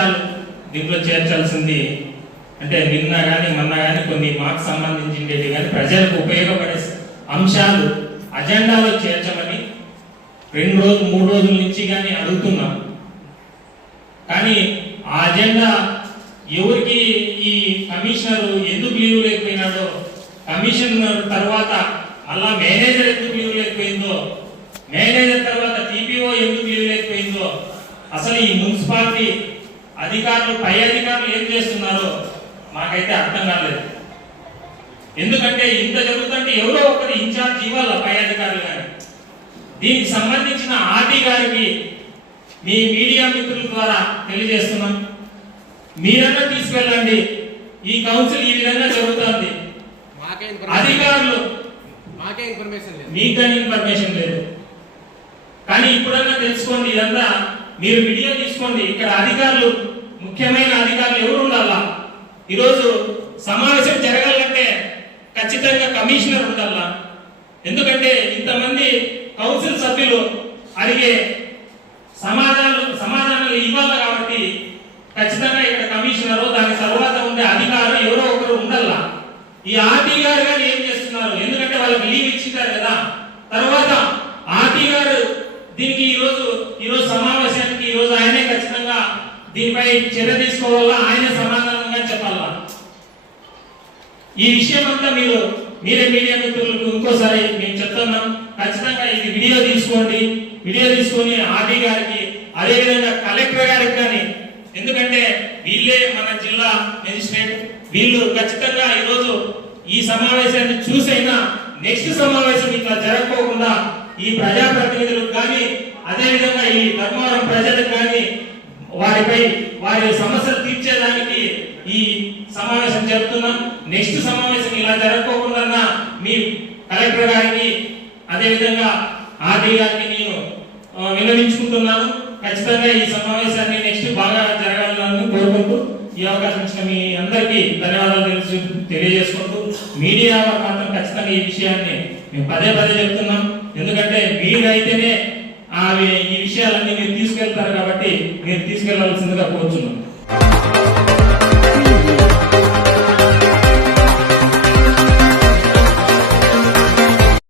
అంశాలు దీంట్లో చేర్చాల్సింది. అంటే నిన్న కానీ మొన్న కానీ కొన్ని మాకు సంబంధించినవి కానీ ప్రజలకు ఉపయోగపడే అంశాలు అజెండాలో చేర్చమని 2 రోజులు 3 రోజుల నుంచి కానీ అడుగుతున్నాం. కానీ ఆ అజెండా ఎవరికి ఈ కమిషనర్ ఎందుకు లీవ్ లేకపోయినాడో, కమిషనర్ తర్వాత మళ్ళా మేనేజర్ ఎందుకు లీవ్ లేకపోయిందో, మేనేజర్ తర్వాత టీపీఓ ఎందుకు లీవ్ లేకపోయిందో, అసలు ఈ మున్సిపాలిటీ అధికారులు పై అధికారులు ఏం చేస్తున్నారో మాకైతే అర్థం కాలేదు. ఎందుకంటే ఇంత జరుగుతుంటే ఎవరో ఒకరి ఇన్ఛార్జ్ ఇవ్వాలి పై అధికారులు కానీ. దీనికి సంబంధించిన ఆర్టీ గారికి మీ మీడియా మిత్రుల ద్వారా తెలియజేస్తున్నాం, మీరన్నా తీసుకెళ్ళండి, ఈ కౌన్సిల్ ఈ విధంగా జరుగుతుంది. అధికారులు మీకు ఇన్ఫర్మేషన్ లేదు, కానీ ఇప్పుడన్నా తెలుసుకోండి. ఇదంతా మీరు వీడియో తీసుకోండి. ఇక్కడ అధికారులు, ముఖ్యమైన అధికారులు ఎవరు ఉండాలా? ఈరోజు సమావేశం జరగాలంటే ఖచ్చితంగా కమిషనర్ ఉండాలా. ఎందుకంటే ఇంతమంది కౌన్సిల్ సభ్యులు అడిగే సమాధానాలు ఇవ్వాలి కాబట్టి ఖచ్చితంగా ఇక్కడ కమిషనరు, దాని తర్వాత ఉండే అధికారులు ఎవరో ఒకరు ఉండాలా. ఈ ఆర్టీ గారు కానీ ఏం చేస్తున్నారు? ఎందుకంటే వాళ్ళకి లీవ్ ఇచ్చింటారు కదా. తర్వాత ఆర్టీ గారు దీనికి ఈరోజు సమావేశానికి ఈరోజు ఆయనే ఖచ్చితంగా దీనిపై చర్య తీసుకోవాలా, ఆయనే సమాధానంగా చెప్పాలా. ఈ విషయం అంతా మీరే మీడియా మిత్రులకు ఇంకోసారి మేము చెప్తున్నాం. ఖచ్చితంగా ఇది వీడియో తీసుకోండి. వీడియో తీసుకొని ఆర్డీ గారికి, అదేవిధంగా కలెక్టర్ గారికి కానీ, ఎందుకంటే వీళ్ళే మన జిల్లా మెజిస్ట్రేట్, వీళ్ళు ఖచ్చితంగా ఈరోజు ఈ సమావేశాన్ని చూసైనా నెక్స్ట్ సమావేశం ఇట్లా జరగకోకుండా ఈ ప్రజాప్రతినిధులకు కానీ, అదేవిధంగా ఈ ధర్మవరం ప్రజలకు కానీ వారి సమస్యలు తీర్చేదానికి ఈ సమావేశం జరుపుతున్నాం. నెక్స్ట్ సమావేశం ఇలా జరగకోకుండా మీ కలెక్టర్ గారికి, అదేవిధంగా ఆర్డీ గారికి నేను విన్నవించుకుంటున్నాను. ఖచ్చితంగా ఈ సమావేశాన్ని నెక్స్ట్ బాగా జరగాలని కోరుకుంటూ ఈ అవకాశం ఇచ్చిన మీ అందరికీ ధన్యవాదాలు తెలియజేసుకుంటూ, మీడియా మాత్రం ఖచ్చితంగా ఈ విషయాన్ని మేము పదే చెప్తున్నాం. ఎందుకంటే మీరైతేనే ఈ విషయాలన్నీ మీరు తీసుకెళ్తారు కాబట్టి మీరు తీసుకెళ్లాల్సిందిగా కోరుచున్నాం.